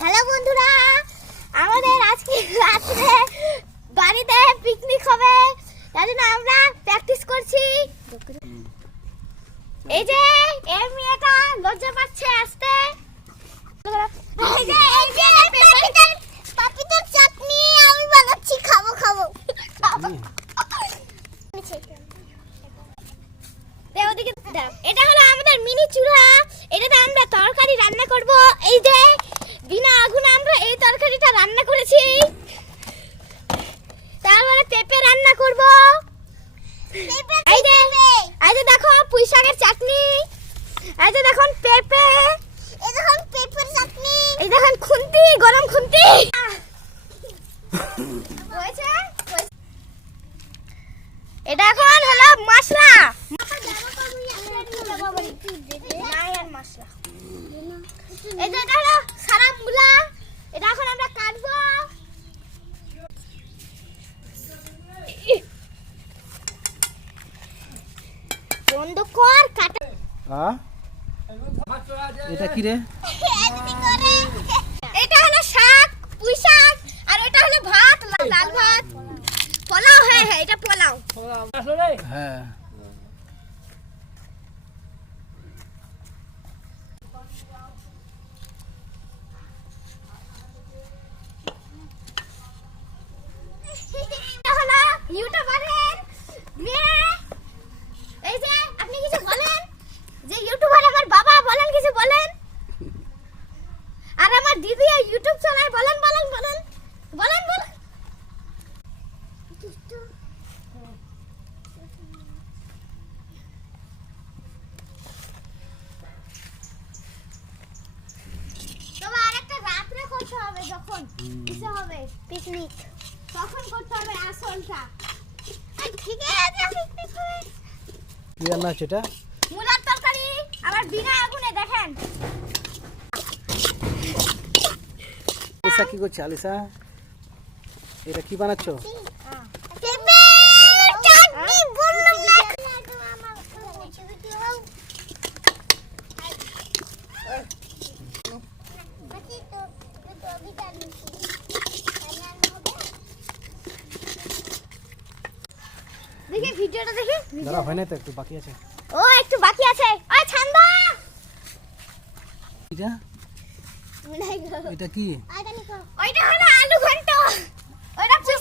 Hello বন্ধুরা, আমাদের আজকে রাত্রে বাড়িতে পিকনিক হবে, তাই জন্য আমরা প্র্যাকটিস করছি। এই যে এই মেয়েটা লজ্জা পাচ্ছে আসতে। পাপিটার চাটনি আমি বানাচ্ছি, খাবো। এটা হলো আমাদের মিনি চুলা, এটাতে আমরা তরকারি রান্না করব। এই যে বিনা আগুনে আমরা এই তরকারিটা রান্না করেছি। তারপরে পেঁপে রান্না করব। এই যে দেখো পুঁই শাকের চাটনি, এই যে দেখুন পেঁপে, এই দেখুন পেঁপের চাটনি, এই দেখুন খুন্তি, গরম খুন্তি হয়েছে। এটা এখন হলো মশলা। এই যে এটা হলো সারা মূলা, এটা এখন আমরা কাটবো। বন্ধ কর কাটা। এটা কি রে? এটা হলো শাক, পুঁই শাক, আর এটা হলো ভাত, লাল ভাত, পোলাও। হ্যাঁ এটা পোলাও। হ্যাঁ এটা হলো ইউটিউবারের মেয়ে। এই যে আপনি কিছু বলেন, যে ইউটিউবার আমার বাবা, বলেন কিছু বলেন। আর আমার দিদি ইউটিউব চালায়, বলেন। তবে আরেকটা রাত্রে করতে হবে, যখন কিসে হবে পিকনিক, তখন করতে হবে আসলটা। ঠিক আছে, পিকনিক হবে। কি রান্না হচ্ছে এটা? মুলার তরকারি, আবার বিনা আগুনে। দেখেন আলিসা কি করছে? আলিসা এটা কি বানাচ্ছ? পেঁপে চাটনি বললাম না। দেখি ভিডিওটা দেখি। দাঁড়া, হয় না তো, একটু বাকি আছে। ও একটু বাকি আছে। ওই ছান্দা, এটা এটা কি? ওইটা হলো আলু ঘন্ট, ওইটা পুঁই